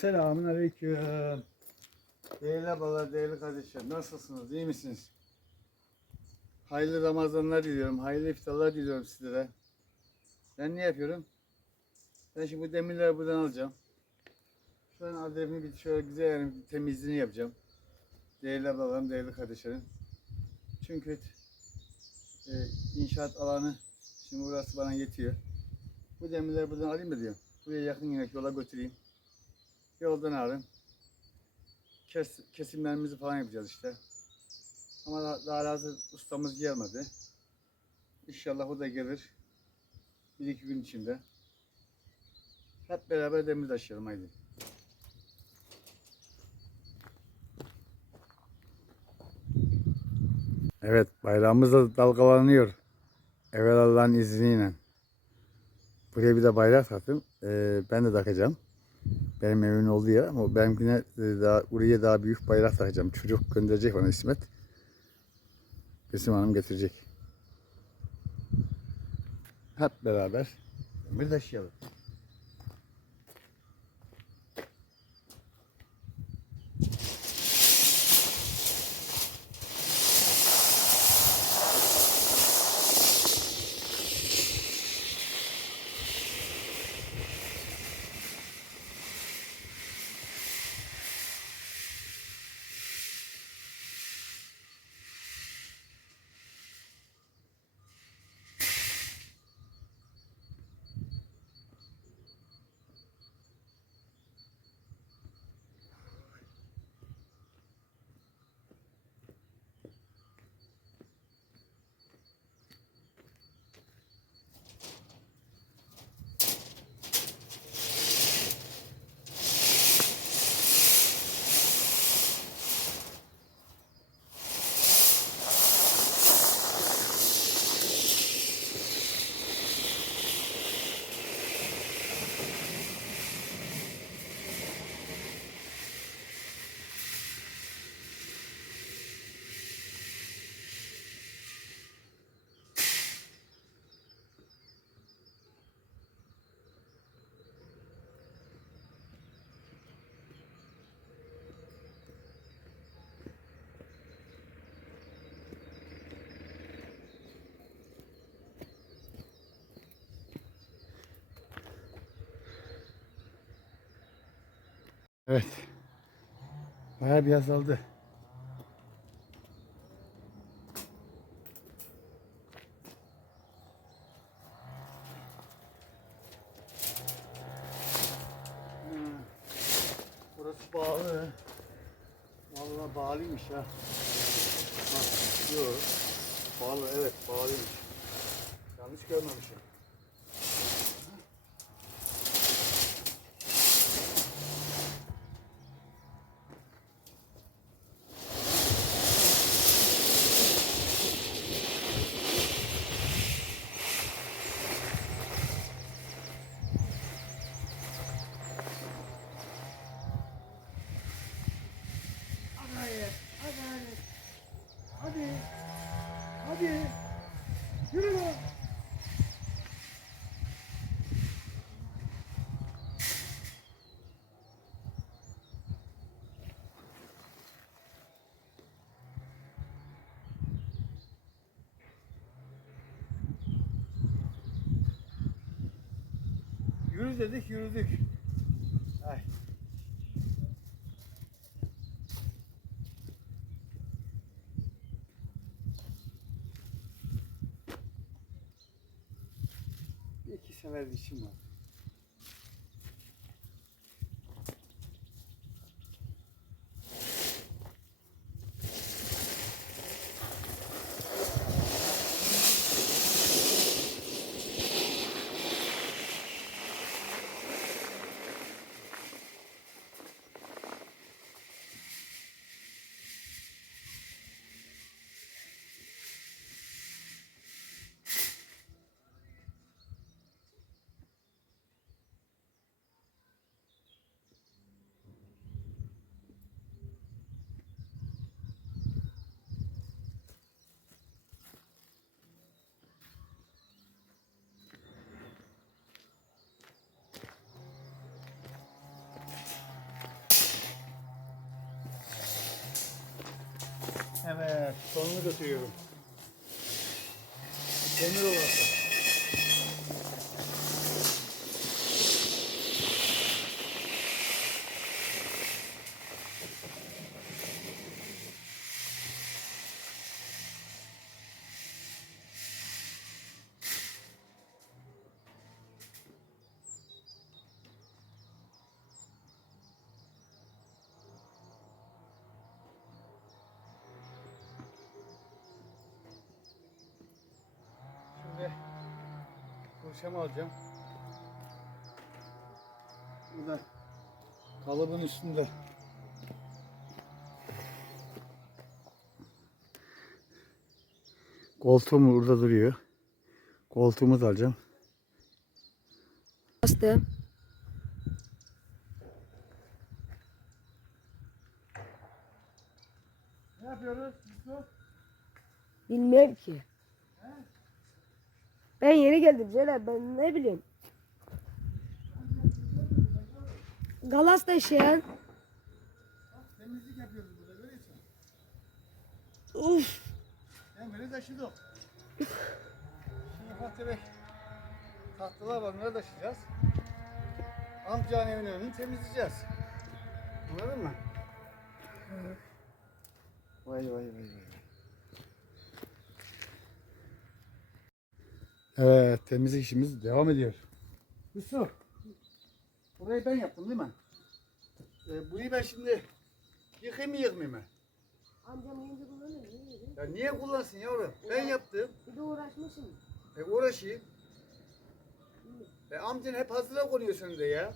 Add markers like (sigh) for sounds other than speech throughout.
Selamun Aleyküm. Değerli abalar, değerli kardeşler. Nasılsınız? iyi misiniz? Hayırlı Ramazanlar diliyorum. Hayırlı iftarlar diliyorum sizlere. Ben ne yapıyorum? Ben şimdi bu demirleri buradan alacağım. Şu an adremi bir şöyle güzel yani temizliğini yapacağım. Değerli ablalarım, değerli kardeşlerim. Çünkü e, inşaat alanı şimdi burası bana yetiyor. Bu demirleri buradan alayım da diyorum. Buraya yakın yine yola götüreyim. Yoldan alın. Kes, kesimlerimizi falan yapacağız işte. Ama daha, daha razı ustamız gelmedi. İnşallah o da gelir. Bir iki gün içinde. Hep beraber demir taşıyalım haydi. Evet bayrağımız da dalgalanıyor. Evvel Allah'ın izniyle. Buraya bir de bayrak taktım. Ee, ben de takacağım. Benim evimin olduğu yer ama benimkine e, daha buraya daha büyük bayrak takacağım. Çocuk gönderecek bana İsmet. Gülsüm Hanım getirecek. Hep beraber bir taşıyalım. Evet. Bayağı bir azaldı. Yürü dedik, yürüdük. Ay. Bir iki sefer işim var. Sonunu götürüyorum. Demir ovası. Şimdi fırçamı alacağım. Burada kalıbın üstünde. Koltuğum burada duruyor. Koltuğumu da alacağım. Bastım. Ne yapıyoruz? Bilmiyorum ki. Ben yeni geldim Celal ben ne bileyim. Galas taşıyan. Temizlik yapıyoruz burada görüyorsun. Uf. Hem biri taşıdık. Şimdi Fatih Bey tahtalar var bunları taşıyacağız. Amcanın evinin önünü temizleyeceğiz. Anladın mı? Vay vay vay vay. Evet temizlik işimiz devam ediyor. Yusuf. Burayı ben yaptım değil mi? Ee, burayı ben şimdi yıkayım mı yıkmayayım mı? Amcam yeni kullanıyor. Ya niye kullansın yavrum? Ben yaptım. Bir de uğraşmışsın. E uğraşayım. E amcan hep hazıra konuyor sonunda ya.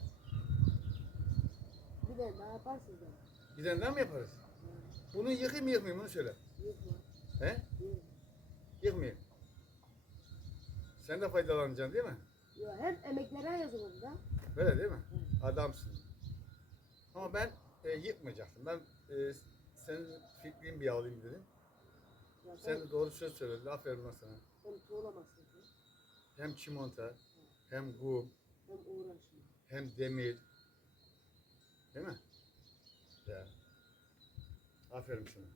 Bir de daha yaparsın da. Gidenden mi yaparız? Bunu yıkayım mı yıkmayayım bunu söyle. Yok mu? He? Yok. Yıkmayayım. Sen de faydalanacaksın değil mi? Yok hep emeklere yazılır da. Böyle değil mi? Adamsın. Ama ben e, yıkmayacaktım. Ben e, senin fikrini bir alayım dedim. Ya Sen de doğru söz söyledin. Aferin sana. Hem tuğlamazsın. ki, Hem çimento, hem kum, Hem uğraşma. hem demir. Değil mi? Ya. Aferin sana.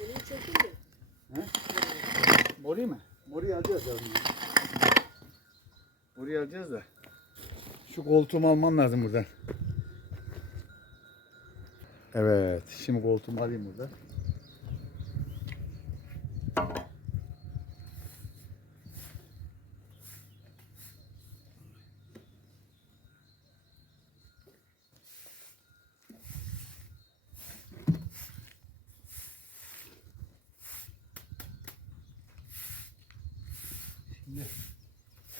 Yeni çekin mi? He? Mori mi? Mori alacağız bunu. Mori alacağız da. Şu koltuğumu almam lazım buradan. Evet. Şimdi koltuğumu alayım burada.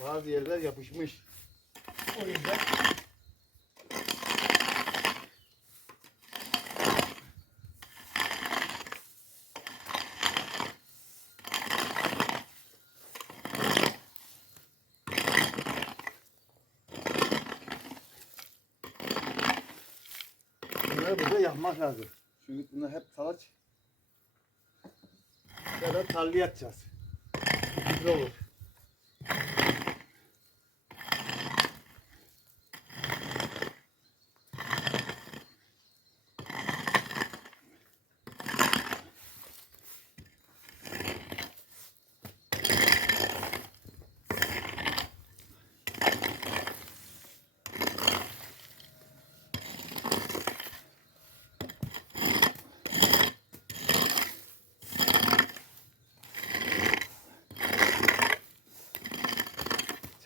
Bazı yerler yapışmış. O yüzden Bunları burada yapmak lazım. Çünkü bunlar hep talaç. Ya da tarlaya atacağız. Güzel olur.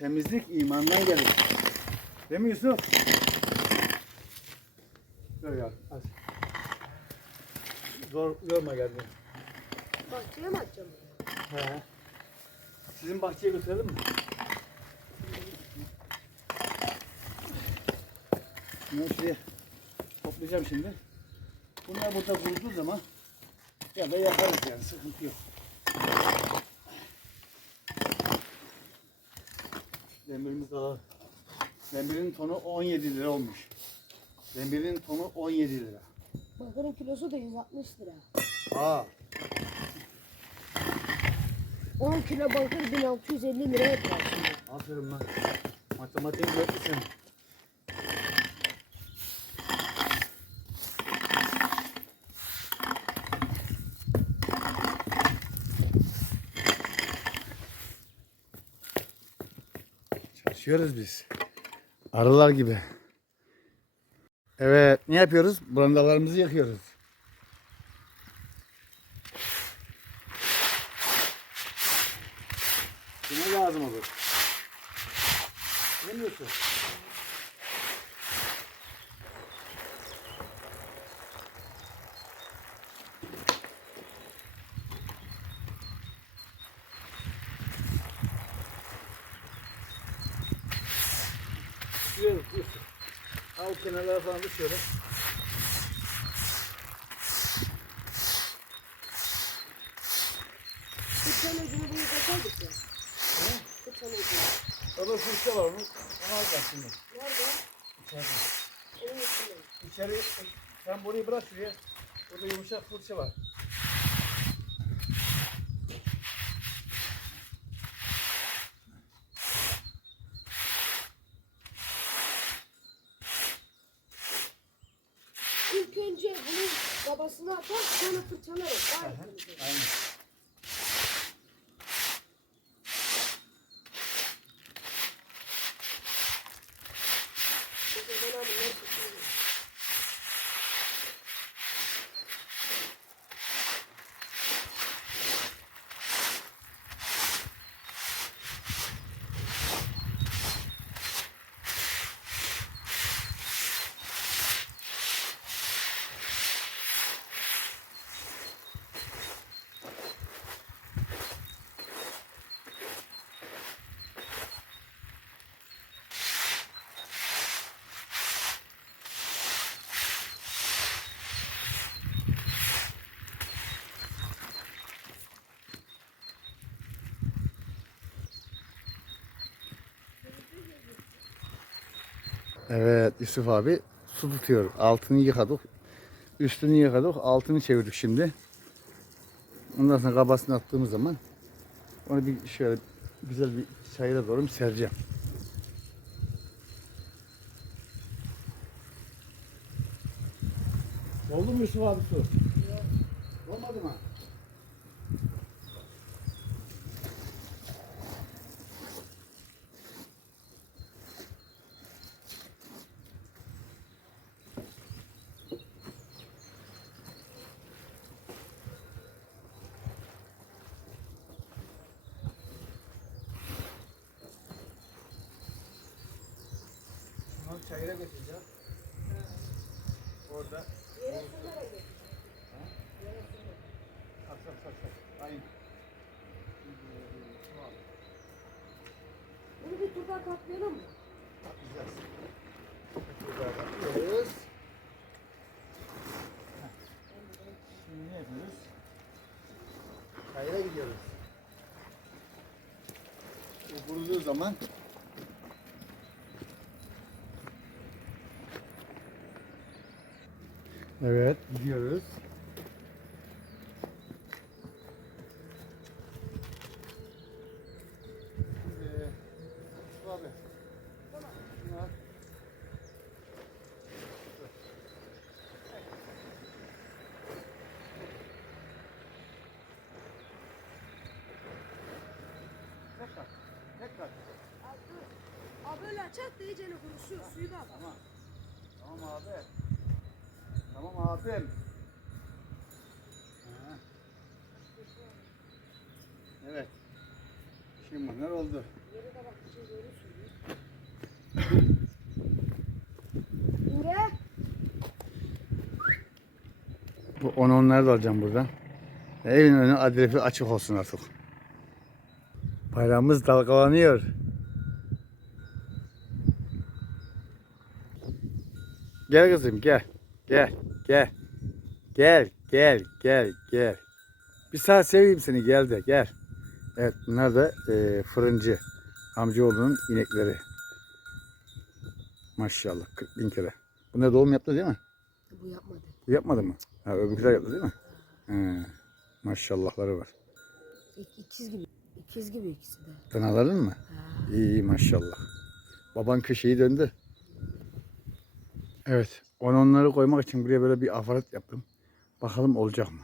Temizlik imandan gelir. Değil mi Yusuf? Dur ya. Az. Zor, yorma geldi. Bahçeye mi atacağım? He. Sizin bahçeye götürelim mi? Bunları şuraya toplayacağım şimdi. Bunlar burada kurduğu zaman ya da yaparız yani sıkıntı yok. Demirimiz alalım. Demirin tonu 17 lira olmuş. Demirin tonu 17 lira. Bakırın kilosu da 160 lira. Aa. 10 kilo bakır 1650 lira yapar şimdi. Aferin lan. Matematiğin götürsün. Çalışıyoruz biz. Arılar gibi. Evet, ne yapıyoruz? Brandalarımızı yakıyoruz. Düşüyoruz. Bıçağın ucunu bunu kaçardık ya. Bıçağın ucunu. Orada fırça var onu. Onu alacağız şimdi. Nerede? İçeride. Onun üstünde. İçeri, sen burayı bırak şuraya. Burada yumuşak fırça var. Atar sonra fırçalarız. Daha Evet Yusuf abi su tutuyor. Altını yıkadık. Üstünü yıkadık. Altını çevirdik şimdi. Ondan sonra kabasını attığımız zaman onu bir şöyle güzel bir çayıra doğru sereceğim. Oldu mu Yusuf abi su? Olmadı mı? Daha katlayalım mı? Atlayacağız. Şuradan atlıyoruz. Şimdi ne yapıyoruz? Çayıra gidiyoruz. Kuruduğu zaman Evet, gidiyoruz. Şimdi, Yusuf abi. Şunu al. Dur. Tekrar, tekrar. Abi dur. Da iyicene kuruşuyor. Suyu da al. Tamam. Tamam abi. Tamam abim. Ha. Evet. Şimdi bunlar oldu. Yere de bak bir şey görürsün. İnge. (coughs) Bu onu onları da alacağım buradan. Evin önü adrefi açık olsun artık. Bayrağımız dalgalanıyor. Gel kızım gel. Gel. Gel. Gel. Gel. Gel. Gel. Bir saat seveyim seni gel de gel. Evet bunlar da e, fırıncı. Amcaoğlunun inekleri. Maşallah 40 bin kere. Bunlar doğum yaptı değil mi? Bu yapmadı. Bu yapmadı mı? Ha, öbürküler yaptı değil mi? He, maşallahları var. İk, ikiz gibi. İkiz gibi ikisi de. Danaların mı? Ha. İyi iyi maşallah. Baban köşeyi döndü. Evet. On onları koymak için buraya böyle bir aparat yaptım. Bakalım olacak mı?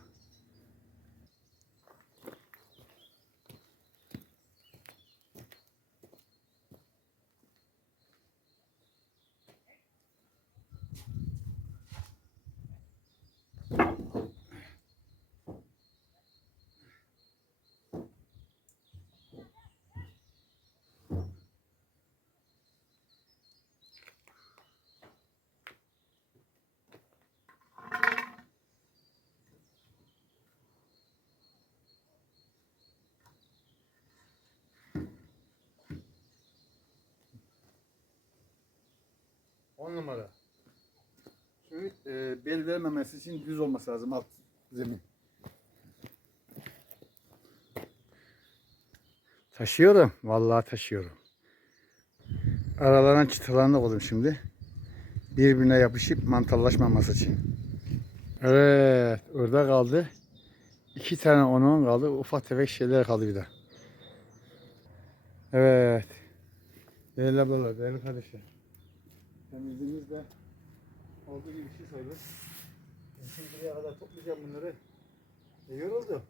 On numara. Şimdi e, bel vermemesi için düz olması lazım alt zemin. Taşıyorum. Vallahi taşıyorum. Aralarına çıtalarını koydum şimdi. Birbirine yapışıp mantallaşmaması için. Evet. Orada kaldı. İki tane onun kaldı. Ufak tefek şeyler kaldı bir de. Evet. Değerli ablalar, değerli kardeşler. Temizliğimiz de olduğu gibi bir şey sayılır. Şimdi buraya kadar toplayacağım bunları. E, yoruldu.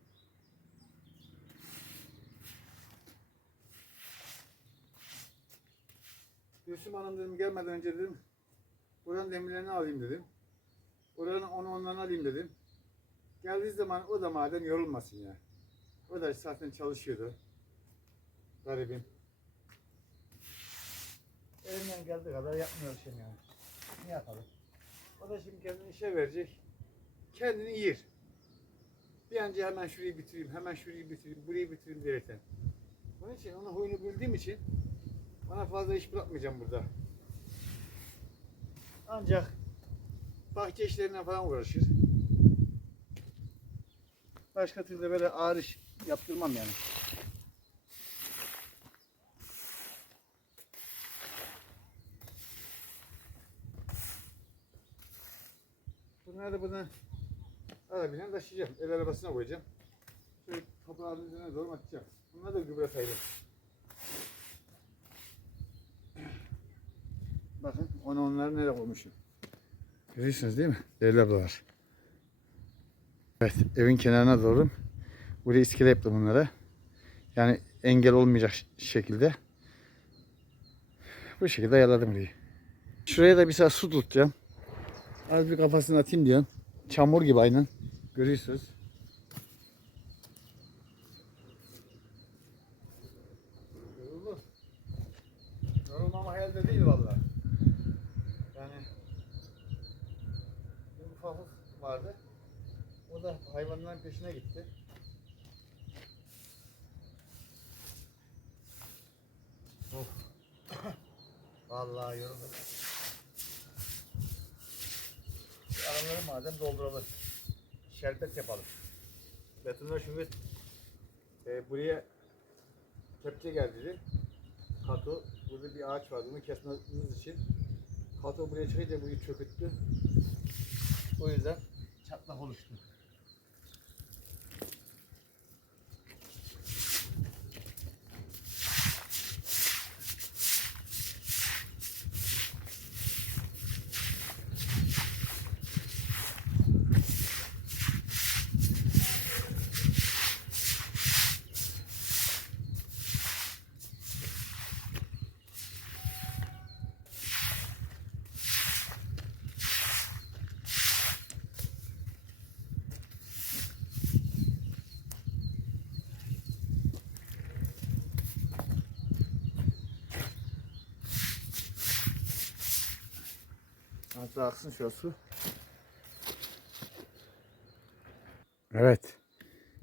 Gülsüm Hanım dedim gelmeden önce dedim. Buranın demirlerini alayım dedim. Buranın onu ondan alayım dedim. Geldiği zaman o da madem yorulmasın ya. O da zaten çalışıyordu. Garibim. Elimden geldiği kadar yapmıyor şimdi yani. Ne yapalım? O da şimdi kendini işe verecek. Kendini yer. Bir önce hemen şurayı bitireyim, hemen şurayı bitireyim, burayı bitireyim diyerekten. Onun için onun huyunu bildiğim için bana fazla iş bırakmayacağım burada. Ancak bahçe işlerine falan uğraşır. Başka türlü böyle ağır iş yaptırmam yani. Bunları da buna arabine taşıyacağım. El arabasına koyacağım. Şöyle toprağın üzerine doğru atacağım. Bunlar da gübre sayılır. Bakın onu onları nereye koymuşum. Görüyorsunuz değil mi? Değerli ablalar. Evet evin kenarına doğru buraya iskele yaptım bunlara. Yani engel olmayacak şekilde. Bu şekilde ayarladım burayı. Şuraya da bir saat su tutacağım. Az bir kafasını atayım diyorum. Çamur gibi aynen. Görüyorsunuz. Yoruldu. Yorulmama hayalde değil valla. Yani bir ufaklık vardı. O da hayvanların peşine gitti. Of. (coughs) Vallahi yoruldum. Madem dolduralım. Şerbet yapalım. Betonlar şimdi e, buraya kepçe geldi. Kato, burada bir ağaç vardı. Onu kesmemiz için Kato buraya çıkınca burayı çöküttü. O yüzden çatlak oluştu. Hatta aksın şu su. Evet.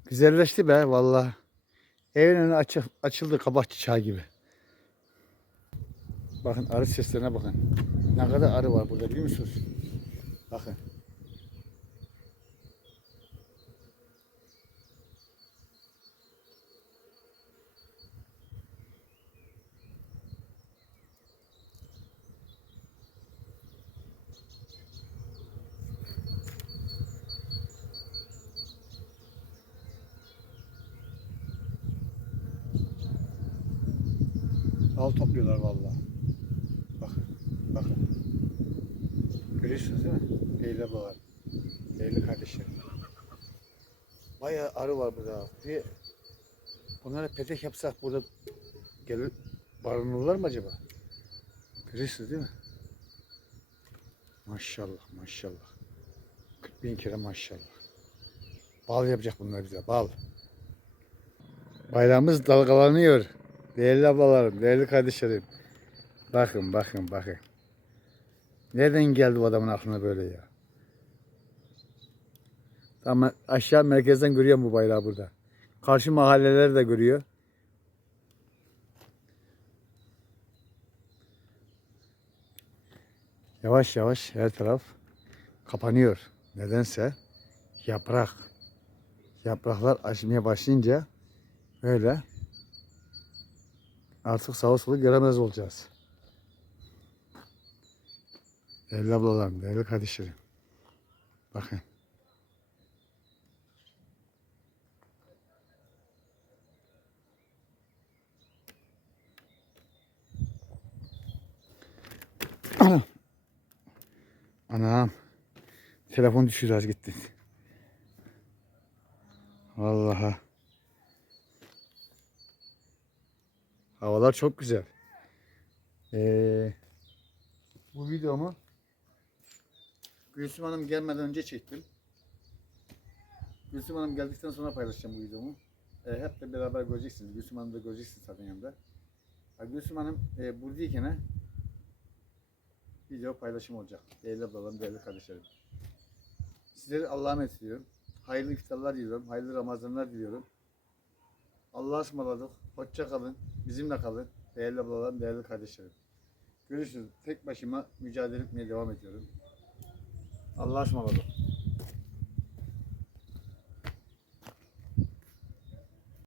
Güzelleşti be vallahi. Evin önü açı, açıldı kabak çiçeği gibi. Bakın arı seslerine bakın. Ne kadar arı var burada biliyor musunuz? Bakın. Bal topluyorlar vallahi. Bakın, bakın. Görüyorsunuz değil mi? Değerli ablalar, değerli kardeşlerim. Bayağı arı var burada. Bir bunlara petek yapsak burada gelir barınırlar mı acaba? Görüyorsunuz değil mi? Maşallah, maşallah. 40 bin kere maşallah. Bal yapacak bunlar bize, bal. Bayrağımız dalgalanıyor. Değerli ablalarım, değerli kardeşlerim. Bakın, bakın, bakın. Nereden geldi bu adamın aklına böyle ya? Tamam aşağı merkezden görüyorum bu bayrağı burada. Karşı mahalleler de görüyor. Yavaş yavaş her taraf kapanıyor. Nedense yaprak. Yapraklar açmaya başlayınca böyle artık sağa solu göremez olacağız. Değerli ablalarım, değerli kardeşlerim. Bakın. (clears throat) Anam. Telefon düşürdü az gitti. Vallahi. Havalar çok güzel. Ee, bu videomu Gülsüm Hanım gelmeden önce çektim. Gülsüm Hanım geldikten sonra paylaşacağım bu videomu. Ee, hep de beraber göreceksiniz. Gülsüm Hanım da göreceksiniz zaten yanında. Ha, Gülsüm Hanım e, buradayken video paylaşım olacak. Değerli ablalarım, değerli kardeşlerim. Sizleri Allah'a emanet ediyorum. Hayırlı iftarlar diliyorum. Hayırlı Ramazanlar diliyorum. Allah'a ısmarladık. Hoşça kalın. Bizimle kalın. Değerli ablalarım, değerli kardeşlerim. Görüşürüz. Tek başıma mücadele etmeye devam ediyorum. Allah'a ısmarladık.